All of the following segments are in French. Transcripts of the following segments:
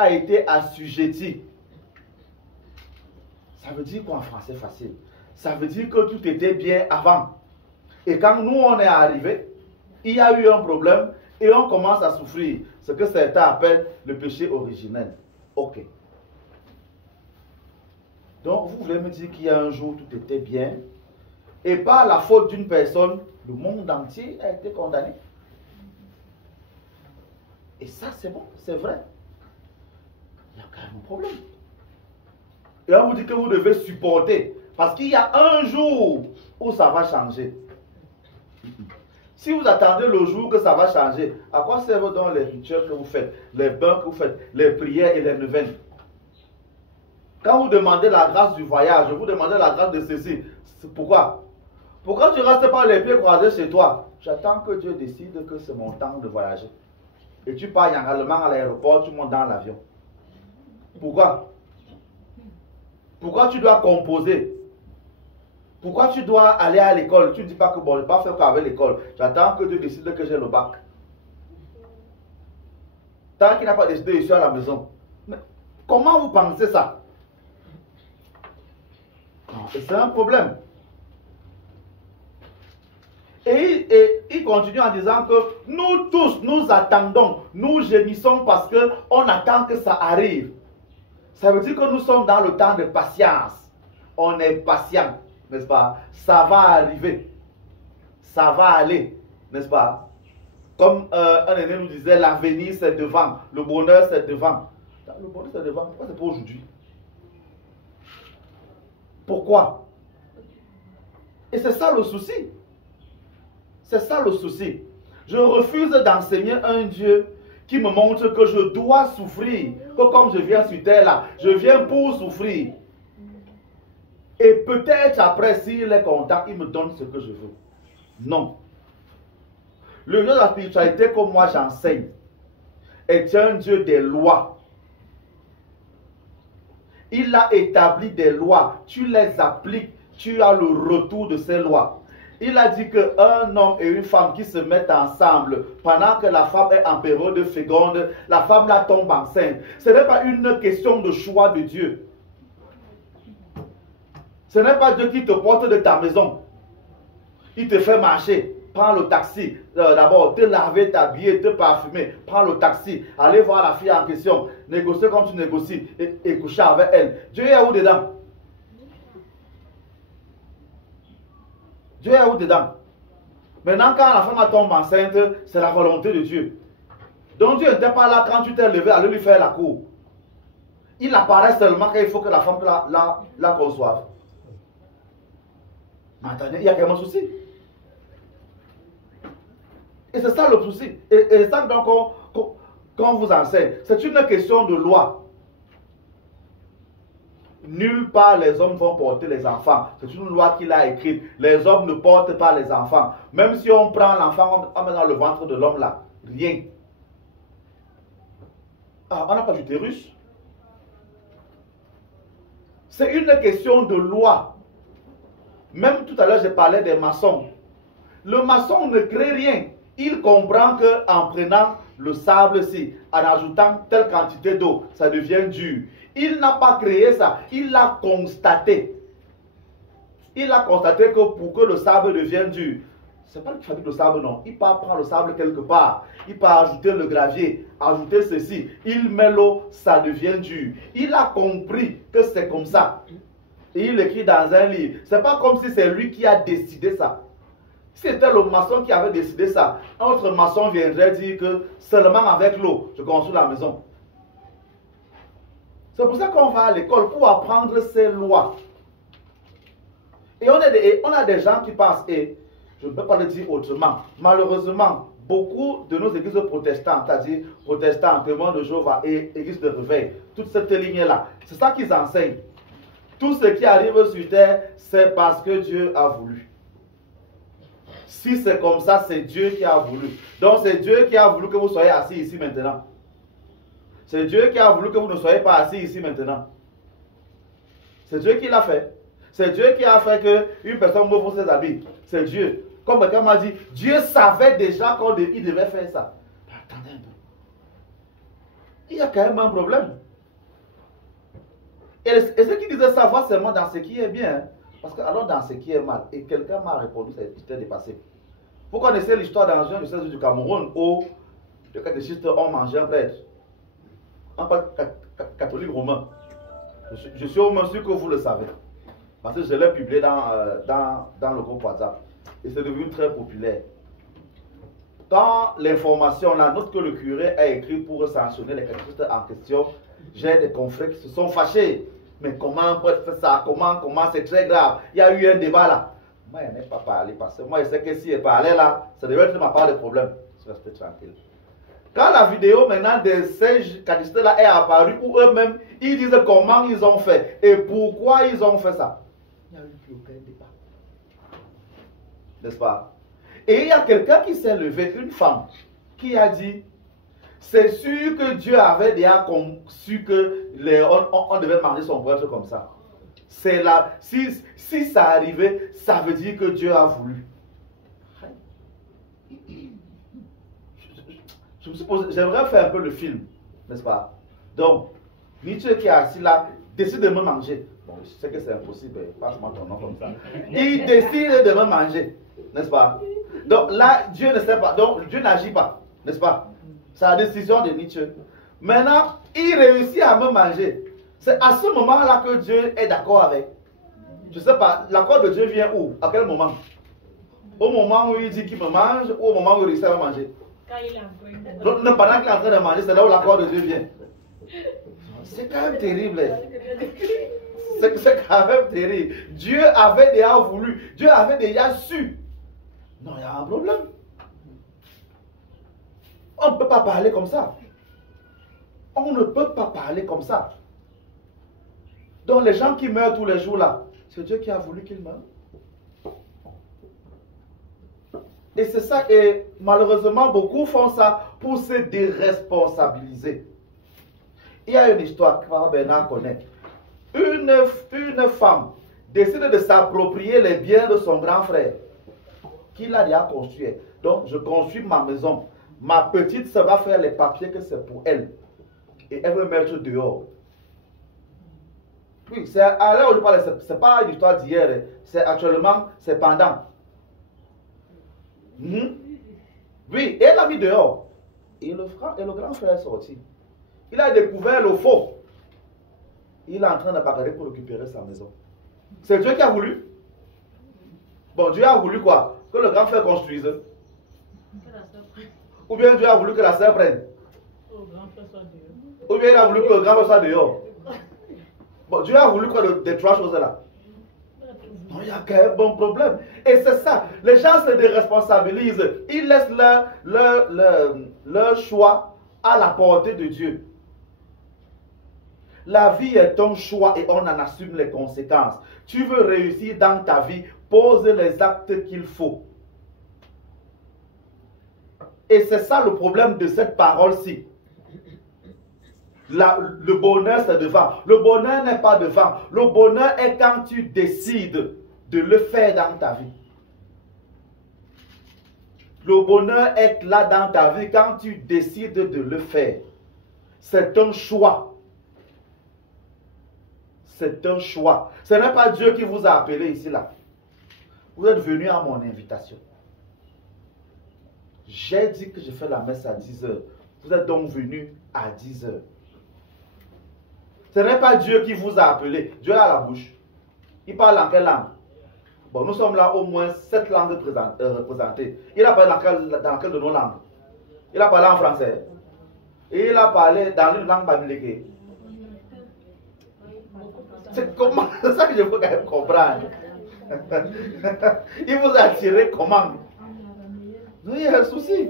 a été assujetti. Ça veut dire quoi en français facile? Ça veut dire que tout était bien avant. Et quand nous on est arrivé, il y a eu un problème et on commence à souffrir. Ce que certains appellent le péché originel. Ok. Donc vous voulez me dire qu'il y a un jour tout était bien et par la faute d'une personne, le monde entier a été condamné? Et ça c'est bon, c'est vrai. Il y a quand même un problème. Et on vous dit que vous devez supporter. Parce qu'il y a un jour où ça va changer. Si vous attendez le jour que ça va changer, à quoi servent donc les rituels que vous faites, les bains que vous faites, les prières et les neuvaines? Quand vous demandez la grâce du voyage, vous demandez la grâce de ceci, pourquoi? Pourquoi tu ne restes pas les pieds croisés chez toi? J'attends que Dieu décide que c'est mon temps de voyager. Et tu pars en allemand à l'aéroport, tu montes dans l'avion. Pourquoi? Pourquoi tu dois composer? Pourquoi tu dois aller à l'école? Tu ne dis pas que bon, je ne vais pas faire qu'avec l'école. J'attends que Dieu décide que j'ai le bac. Tant qu'il n'a pas décidé, je suis à la maison. Mais comment vous pensez ça? Et c'est un problème. Et il continue en disant que nous tous, nous attendons, nous gémissons parce qu'on attend que ça arrive. Ça veut dire que nous sommes dans le temps de patience. On est patient, n'est-ce pas? Ça va arriver. Ça va aller, n'est-ce pas? Comme un aîné nous disait, l'avenir c'est devant, le bonheur c'est devant. Le bonheur c'est devant, pourquoi c'est pas aujourd'hui? Pourquoi? Et c'est ça le souci. C'est ça le souci. Je refuse d'enseigner un Dieu qui me montre que je dois souffrir. Que comme je viens sur terre là, je viens pour souffrir. Et peut-être après, s'il est content, il me donne ce que je veux. Non. Le Dieu de la spiritualité comme moi j'enseigne est un Dieu des lois. Il a établi des lois. Tu les appliques, tu as le retour de ces lois. Il a dit qu'un homme et une femme qui se mettent ensemble, pendant que la femme est en période de féconde, la femme là tombe enceinte. Ce n'est pas une question de choix de Dieu. Ce n'est pas Dieu qui te porte de ta maison. Il te fait marcher. Prends le taxi. D'abord, te laver, t'habiller, te parfumer. Prends le taxi. Allez voir la fille en question. Négocier comme tu négocies. Et coucher avec elle. Dieu est où dedans? Dieu est où dedans? Maintenant, quand la femme tombe enceinte, c'est la volonté de Dieu. Donc Dieu n'était pas là quand tu t'es levé, aller lui faire la cour. Il apparaît seulement quand il faut que la femme la conçoive. Mais attendez, il y a quand même un souci. Et c'est ça le souci. Et c'est ça qu'on vous enseigne. C'est une question de loi. Nulle part les hommes vont porter les enfants. C'est une loi qu'il a écrite. Les hommes ne portent pas les enfants. Même si on prend l'enfant, on met dans le ventre de l'homme là. Rien. Ah, on n'a pas d'utérus. C'est une question de loi. Même tout à l'heure, j'ai parlé des maçons. Le maçon ne crée rien. Il comprend qu'en prenant le sable-ci, en ajoutant telle quantité d'eau, ça devient dur. Il n'a pas créé ça. Il l'a constaté. Il a constaté que pour que le sable devienne dur, ce n'est pas qu'il fabrique le sable, non. Il part prendre le sable quelque part. Il part ajouter le gravier, ajouter ceci. Il met l'eau, ça devient dur. Il a compris que c'est comme ça. Et il écrit dans un livre. Ce n'est pas comme si c'est lui qui a décidé ça. Si c'était le maçon qui avait décidé ça, un autre maçon viendrait dire que seulement avec l'eau, je construis la maison. C'est pour ça qu'on va à l'école, pour apprendre ces lois. Et on a des gens qui pensent, et je ne peux pas le dire autrement, malheureusement, beaucoup de nos églises protestantes, c'est-à-dire protestants, témoins de Jéhovah et églises de réveil, toute cette ligne-là, c'est ça qu'ils enseignent. Tout ce qui arrive sur terre, c'est parce que Dieu a voulu. Si c'est comme ça, c'est Dieu qui a voulu. Donc c'est Dieu qui a voulu que vous soyez assis ici maintenant. C'est Dieu qui a voulu que vous ne soyez pas assis ici maintenant. C'est Dieu qui l'a fait. C'est Dieu qui a fait qu'une personne m'ouvre ses habits. C'est Dieu. Comme quelqu'un m'a dit, Dieu savait déjà qu'il devait faire ça. Attendez un peu. il y a quand même un problème. Et ce qui disait savoir seulement dans ce qui est bien, hein, parce que alors dans ce qui est mal, et quelqu'un m'a répondu, c'était dépassé. Vous connaissez l'histoire dans un diocèse du Cameroun où les catéchistes ont mangé un prêtre catholique romain. Je suis au moins sûr que vous le savez. Parce que je l'ai publié dans le groupe WhatsApp. Et c'est devenu très populaire. Quand l'information, la note que le curé a écrite pour sanctionner les catéchistes en question, j'ai des confrères qui se sont fâchés. Mais comment on peut faire ça? Comment c'est très grave? Il y a eu un débat là. Moi, je n'ai pas parlé parce que moi, je sais que si je parlais là, ça devait être ma part de problème. Je reste tranquille. Quand la vidéo maintenant de ces catéchistes là est apparue, où eux-mêmes, ils disent comment ils ont fait et pourquoi ils ont fait ça. Il n'y a eu plus aucun débat. N'est-ce pas? Et il y a quelqu'un qui s'est levé, une femme, qui a dit, c'est sûr que Dieu avait déjà su que on devait manger son prêtre comme ça. C'est là, si ça arrivait, ça veut dire que Dieu a voulu. Je me suis posé, j'aimerais faire un peu le film, n'est-ce pas? Donc, Nietzsche qui est assis là, décide de me manger. Bon, je sais que c'est impossible, passe-moi ton nom comme ça. Il décide de me manger, n'est-ce pas? Donc là, Dieu ne sait pas, donc Dieu n'agit pas, n'est-ce pas? C'est la décision de Nietzsche. Maintenant, il réussit à me manger. C'est à ce moment-là que Dieu est d'accord avec. Je ne sais pas, l'accord de Dieu vient où? À quel moment? Au moment où il dit qu'il me mange ou au moment où il réussit à me manger? Quand il est en train de manger. Donc, pendant qu'il est en train de manger, c'est là où l'accord de Dieu vient. C'est quand même terrible. C'est quand même terrible. Dieu avait déjà voulu, Dieu avait déjà su. Non, il y a un problème. On ne peut pas parler comme ça. On ne peut pas parler comme ça. Donc les gens qui meurent tous les jours là, c'est Dieu qui a voulu qu'ils meurent. Et c'est ça, et malheureusement beaucoup font ça pour se déresponsabiliser. Il y a une histoire que Bernard connaît. Une femme décide de s'approprier les biens de son grand frère, qu'il a déjà construit. Donc je construis ma maison. Ma petite, ça va faire les papiers que c'est pour elle. Et elle veut mettre dehors. Oui, c'est à l'heure où je parle, ce n'est pas une histoire d'hier. C'est actuellement, c'est pendant. Oui, elle l'a mis dehors. Et le grand frère est sorti. Il a découvert le faux. Il est en train de bagarrer pour récupérer sa maison. C'est Dieu qui a voulu. Bon, Dieu a voulu quoi? Que le grand frère construise. Ou bien Dieu a voulu que la sœur prenne. Ou bien il a voulu que le grand frère soit dehors. Bon, Dieu a voulu quoi de trois choses là? Non, il y a quand même un bon problème. Et c'est ça. Les gens se déresponsabilisent. Ils laissent leur choix à la portée de Dieu. La vie est un choix et on en assume les conséquences. Tu veux réussir dans ta vie, pose les actes qu'il faut. Et c'est ça le problème de cette parole-ci. Le bonheur, c'est devant. Le bonheur n'est pas devant. Le bonheur est quand tu décides de le faire dans ta vie. Le bonheur est là dans ta vie quand tu décides de le faire. C'est un choix. C'est un choix. Ce n'est pas Dieu qui vous a appelé ici là. Vous êtes venu à mon invitation. J'ai dit que je fais la messe à 10 h. Vous êtes donc venu à 10 h. Ce n'est pas Dieu qui vous a appelé. Dieu a la bouche. Il parle en quelle langue? Bon, nous sommes là au moins 7 langues représentées. Il a parlé dans quelle de nos langues? Il a parlé en français. Et il a parlé dans une langue biblique. C'est ça que je veux quand même comprendre. Il vous a tiré comment? Oui, il y a un souci.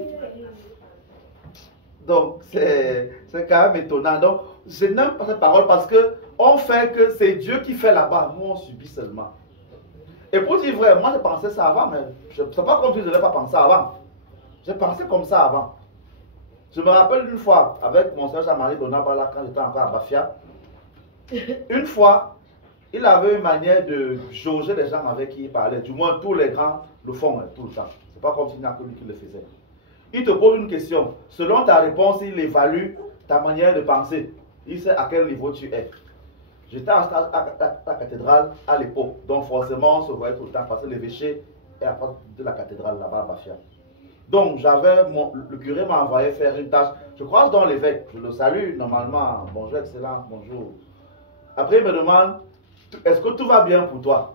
Donc, c'est quand même étonnant. Donc, je n'aime pas cette parole parce qu'on fait que c'est Dieu qui fait là-bas. Nous, on subit seulement. Et pour dire vrai, moi, je pensais ça avant, mais ce n'est pas comme si je ne l'ai pas pensé avant. J'ai pensé comme ça avant. Je me rappelle une fois, avec mon soeur Jean-Marie Bonabala, quand j'étais encore à Bafia, une fois, il avait une manière de jauger les gens avec qui il parlait. Du moins, tous les grands le font tout le temps. Ce n'est pas comme si il n'y a que lui qui le faisait. Il te pose une question. Selon ta réponse, il évalue ta manière de penser. Il sait à quel niveau tu es. J'étais à la cathédrale à l'époque, donc forcément on se voyait tout le temps parce que l'évêché est à part de la cathédrale là-bas à Bafia. Donc le curé m'a envoyé faire une tâche. Je croise dans l'évêque, je le salue normalement. Bonjour excellent, bonjour. Après il me demande, est-ce que tout va bien pour toi?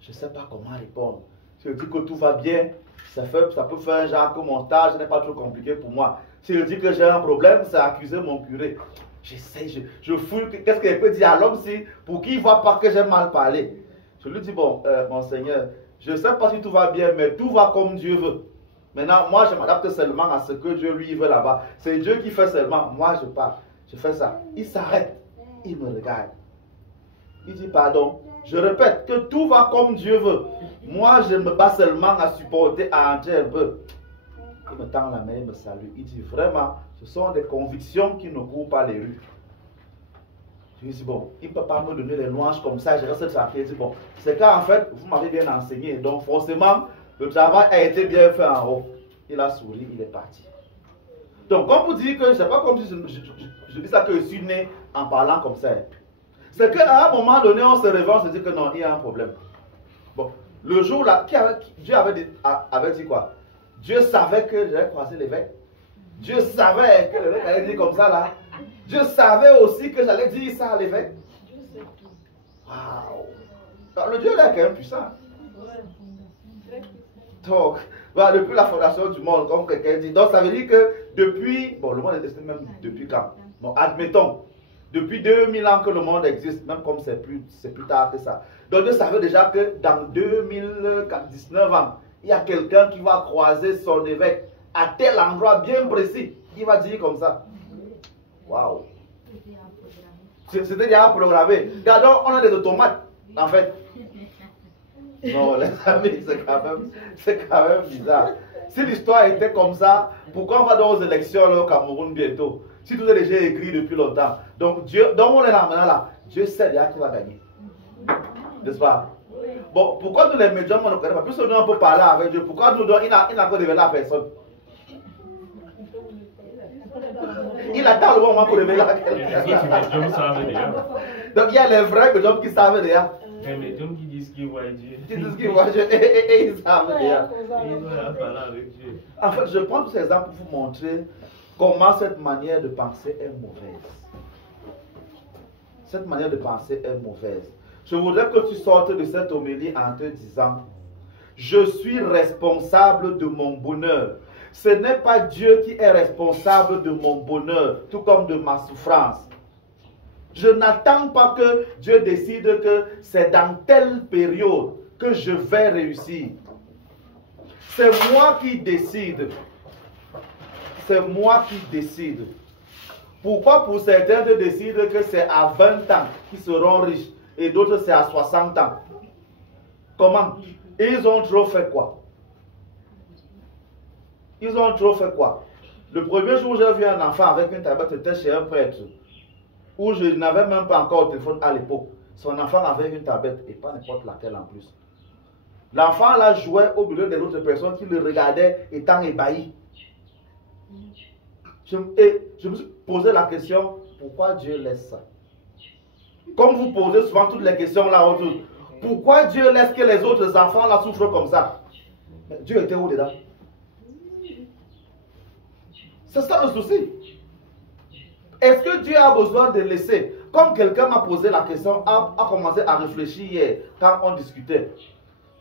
Je ne sais pas comment répondre. Si je dis que tout va bien, ça peut faire un genre que mon stage n'est pas trop compliqué pour moi. Si je dis que j'ai un problème, c'est accuser mon curé. J'essaie, je fouille, qu'est-ce qu'il peut dire à l'homme pour qu'il ne voit pas que j'ai mal parlé. Je lui dis, bon, monseigneur, je ne sais pas si tout va bien, mais tout va comme Dieu veut. Maintenant, moi, je m'adapte seulement à ce que Dieu lui veut là-bas. C'est Dieu qui fait seulement. Moi, je pars, je fais ça. Il s'arrête, il me regarde. Il dit, pardon, je répète que tout va comme Dieu veut. Moi, je me bats seulement à supporter, à entrer un peu. Il me tend la main, il me salue. Il dit, vraiment, ce sont des convictions qui ne courent pas les rues. Je lui dis, bon, il ne peut pas me donner les louanges comme ça. Je reste tranquille. Il dit, bon, c'est qu'en fait, vous m'avez bien enseigné. Donc, forcément, le travail a été bien fait en haut. Il a souri, il est parti. Donc, comme vous dites que, je ne sais pas comme si je dis ça que je suis né en parlant comme ça. C'est qu'à un moment donné, on se réveille, on se dit que non, il y a un problème. Bon, le jour là, Dieu avait dit quoi? Dieu savait que j'allais croiser l'évêque. Dieu savait que l'évêque allait dire comme ça là. Dieu savait aussi que j'allais dire ça à l'évêque. Waouh! Le Dieu là est quand même puissant. Donc, voilà, depuis la fondation du monde, comme quelqu'un dit. Donc, ça veut dire que depuis, bon, le monde existe même depuis quand? Bon, admettons, depuis 2000 ans que le monde existe, même comme c'est plus tard que ça. Donc, Dieu savait déjà que dans 2019 ans, il y a quelqu'un qui va croiser son évêque à tel endroit bien précis. Il va dire comme ça. Waouh! C'était déjà programmé. Regardons, on a des automates, en fait. Non, les amis, c'est quand même bizarre. Si l'histoire était comme ça, pourquoi on va dans aux élections là, au Cameroun bientôt? Si tout est déjà écrit depuis longtemps. Donc, Dieu, donc on est là maintenant là. Dieu sait déjà qui va gagner. N'est-ce pas? Bon, pourquoi nous les médiums, on ne connaît pas? Puisque nous on peut parler avec Dieu, pourquoi nous il n'a pas révélé à personne? Il attend le moment pour révéler à quelqu'un. Donc il y a les vrais médiums qui savent déjà. Les médiums qui disent qu'ils voient Dieu. Qui disent qu'ils voient Dieu et ils savent déjà. Ils doivent parler avec Dieu. En fait, je prends tous ces exemples pour vous montrer comment cette manière de penser est mauvaise. Cette manière de penser est mauvaise. Je voudrais que tu sortes de cette homélie en te disant, je suis responsable de mon bonheur. Ce n'est pas Dieu qui est responsable de mon bonheur, tout comme de ma souffrance. Je n'attends pas que Dieu décide que c'est dans telle période que je vais réussir. C'est moi qui décide. C'est moi qui décide. Pourquoi pour certains de décider que c'est à 20 ans qu'ils seront riches et d'autres c'est à 60 ans? Comment? Ils ont trop fait quoi? Ils ont trop fait quoi? Le premier jour où j'ai vu un enfant avec une tablette, c'était chez un prêtre, où je n'avais même pas encore de téléphone à l'époque. Son enfant avait une tablette, et pas n'importe laquelle en plus. L'enfant là jouait au milieu des autres personnes qui le regardaient étant ébahis. Je me suis posé la question, pourquoi Dieu laisse ça? Comme vous posez souvent toutes les questions là autour, pourquoi Dieu laisse que les autres enfants là souffrent comme ça? Dieu était où dedans? C'est ça le souci. Est-ce que Dieu a besoin de laisser? Comme quelqu'un m'a posé la question, a commencé à réfléchir hier, quand on discutait.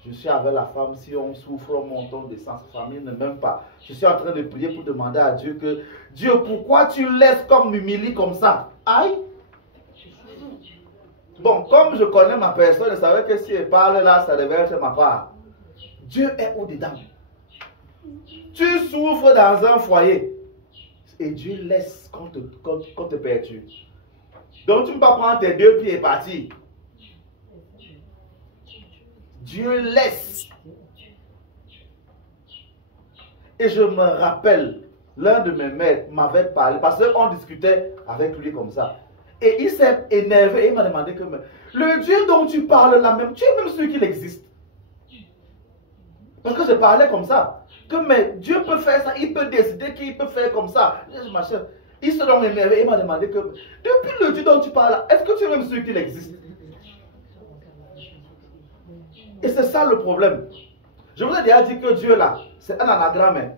Je suis avec la femme, si on souffre, on monte, on descend, sa famille ne m'aime pas. Je suis en train de prier pour demander à Dieu que, Dieu, pourquoi tu laisses comme m'humilier comme ça? Aïe! Bon, comme je connais ma personne, je savais que si elle parle là, ça devait être ma part. Dieu est au-dedans. Tu souffres dans un foyer. Et Dieu laisse qu'on te perturbe. Donc tu ne peux pas prendre tes deux pieds et partir. Dieu laisse. Et je me rappelle, l'un de mes maîtres m'avait parlé, parce qu'on discutait avec lui comme ça. Et il s'est énervé et il m'a demandé que, le Dieu dont tu parles là même, tu es même sûr qu'il existe. Parce que je parlais comme ça. Que mais Dieu peut faire ça, il peut décider qu'il peut faire comme ça. Je dis, ma chère, Il se donc énervé et m'a demandé que, depuis le Dieu dont tu parles, est-ce que tu es même sûr qu'il existe? Et c'est ça le problème. Je vous ai déjà dit que Dieu là, c'est un anagramme. Hein.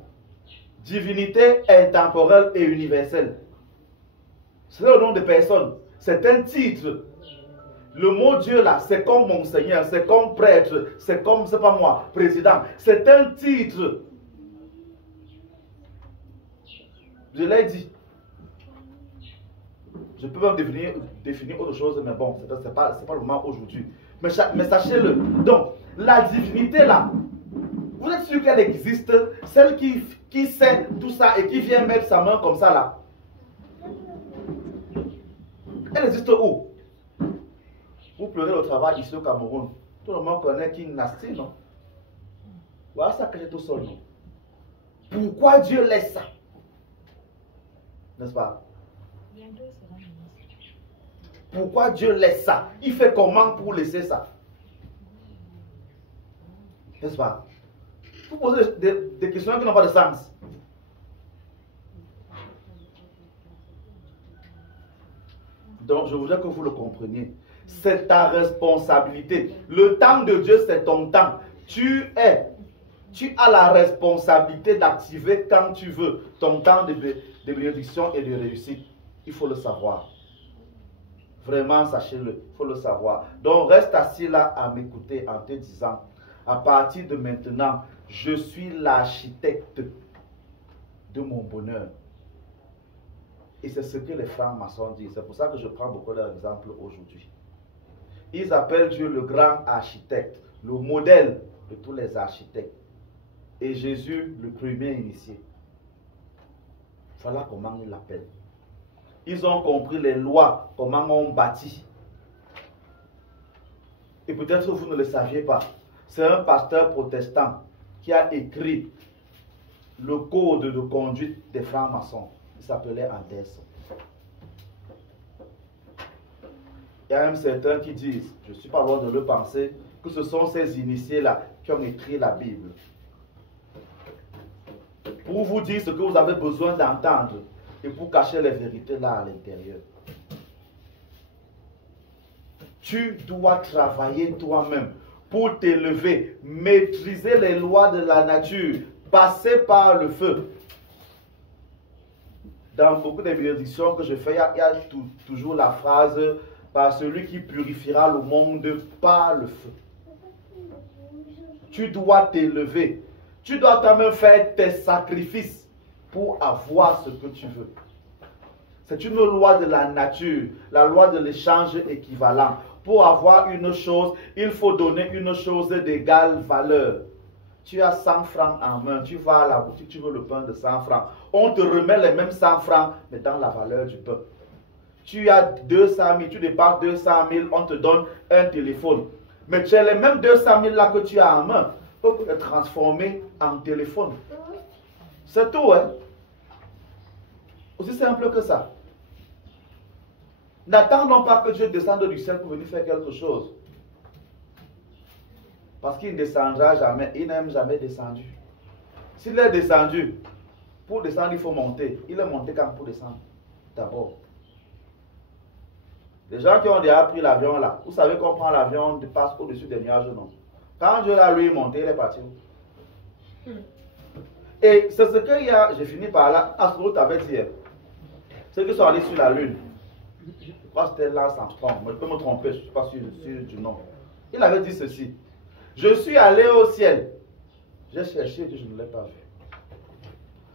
Divinité intemporelle et universelle. C'est le nom de personne. C'est un titre. Le mot Dieu là, c'est comme mon Seigneur, c'est comme prêtre, c'est comme, c'est pas moi, président. C'est un titre. Je l'ai dit. Je peux même définir autre chose, mais bon, c'est pas le moment aujourd'hui. Mais sachez-le. Donc, la divinité là, vous êtes sûr qu'elle existe, celle qui sait tout ça et qui vient mettre sa main comme ça là. Elle existe où? Vous pleurez au travail ici au Cameroun. Tout le monde connaît King Nasty, non? Voilà ça que j'ai tout seul, non? Pourquoi Dieu laisse ça? N'est-ce pas? Pourquoi Dieu laisse ça? Il fait comment pour laisser ça? N'est-ce pas? Vous posez des questions qui n'ont pas de sens. Donc, je voudrais que vous le compreniez. C'est ta responsabilité. Le temps de Dieu, c'est ton temps. Tu as la responsabilité d'activer quand tu veux ton temps de bénédiction et de réussite. Il faut le savoir. Vraiment, sachez-le, il faut le savoir. Donc, reste assis là à m'écouter en te disant, à partir de maintenant, je suis l'architecte de mon bonheur. Et c'est ce que les francs-maçons disent. C'est pour ça que je prends beaucoup d'exemples aujourd'hui. Ils appellent Dieu le grand architecte, le modèle de tous les architectes. Et Jésus, le premier initié. Voilà comment ils l'appellent. Ils ont compris les lois, comment on bâtit. Et peut-être que vous ne le saviez pas. C'est un pasteur protestant qui a écrit le code de conduite des francs-maçons. Il s'appelait Anderson. Il y a même certains qui disent, je ne suis pas loin de le penser, que ce sont ces initiés-là qui ont écrit la Bible. Pour vous dire ce que vous avez besoin d'entendre et pour cacher les vérités là à l'intérieur. Tu dois travailler toi-même pour t'élever, maîtriser les lois de la nature, passer par le feu. Dans beaucoup des bénédictions que je fais, il y a toujours la phrase « par celui qui purifiera le monde par le feu ». Tu dois t'élever. Tu dois toi-même faire tes sacrifices pour avoir ce que tu veux. C'est une loi de la nature, la loi de l'échange équivalent. Pour avoir une chose, il faut donner une chose d'égale valeur. Tu as 100 francs en main, tu vas à la boutique, tu veux le pain de 100 francs. On te remet les mêmes 100 francs, mais dans la valeur du pain. Tu as 200 000, tu dépenses 200 000, on te donne un téléphone. Mais tu as les mêmes 200 000 là que tu as en main, pour les transformer en téléphone. C'est tout, hein? Aussi simple que ça. N'attendons pas que Dieu descende du ciel pour venir faire quelque chose. Parce qu'il ne descendra jamais. Il n'a même jamais descendu. S'il est descendu, pour descendre, il faut monter. Il est monté quand pour descendre? D'abord. Les gens qui ont déjà pris l'avion là, vous savez qu'on prend l'avion, on passe au-dessus des nuages, non? Quand Dieu l'a lui monté, il est parti. Et c'est ce qu'il y a, j'ai fini par là, Astronaute avait dit, ceux qui sont allés sur la Lune. Je crois que c'était Lance Armstrong, mais je peux me tromper, je ne suis pas sûr du nom. Il avait dit ceci. Je suis allé au ciel. J'ai cherché et je ne l'ai pas vu.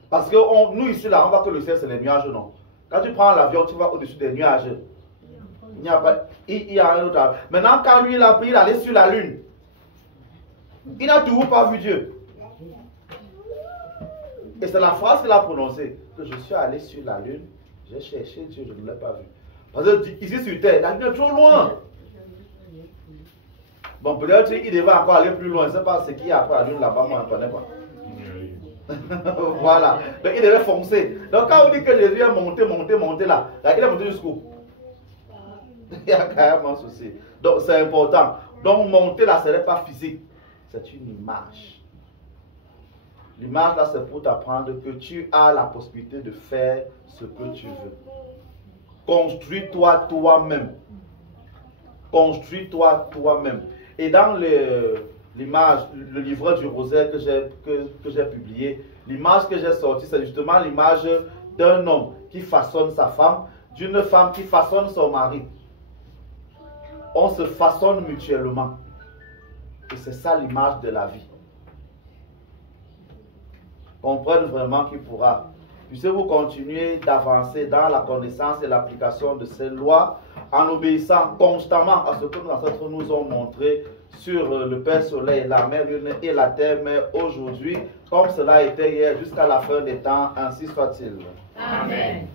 Parce que nous ici, là, on voit que le ciel, c'est les nuages, non? Quand tu prends l'avion, tu vas au-dessus des nuages. Il n'y a pas. Il y a un autre. Maintenant, quand lui, il a pris, il est allé sur la lune. Il n'a toujours pas vu Dieu. Et c'est la phrase qu'il a prononcée. Que je suis allé sur la lune, j'ai cherché Dieu, je ne l'ai pas vu. Parce que ici sur terre, il est trop loin. Bon, peut-être qu'il devait encore aller plus loin. Je ne sais pas ce qu'il y a après la lune là-bas, moi je ne connais pas. Voilà. Donc il devait foncer. Donc quand on dit que Jésus est monté là, il est monté jusqu'où? Il y a quand même un souci. Donc c'est important. Donc monter là, ce n'est pas physique. C'est une image. L'image là, c'est pour t'apprendre que tu as la possibilité de faire ce que tu veux. Construis-toi toi-même. Construis-toi toi-même. Et dans l'image, le livre du rosaire que j'ai publié, l'image que j'ai sortie, c'est justement l'image d'un homme qui façonne sa femme, d'une femme qui façonne son mari. On se façonne mutuellement. Et c'est ça l'image de la vie. Comprenez vraiment qu'il pourra. Puisez-vous continuer d'avancer dans la connaissance et l'application de ces lois en obéissant constamment à ce que nos ancêtres nous ont montré sur le Père Soleil, la Mère Lune et la Terre, mais aujourd'hui, comme cela était hier jusqu'à la fin des temps, ainsi soit-il. Amen.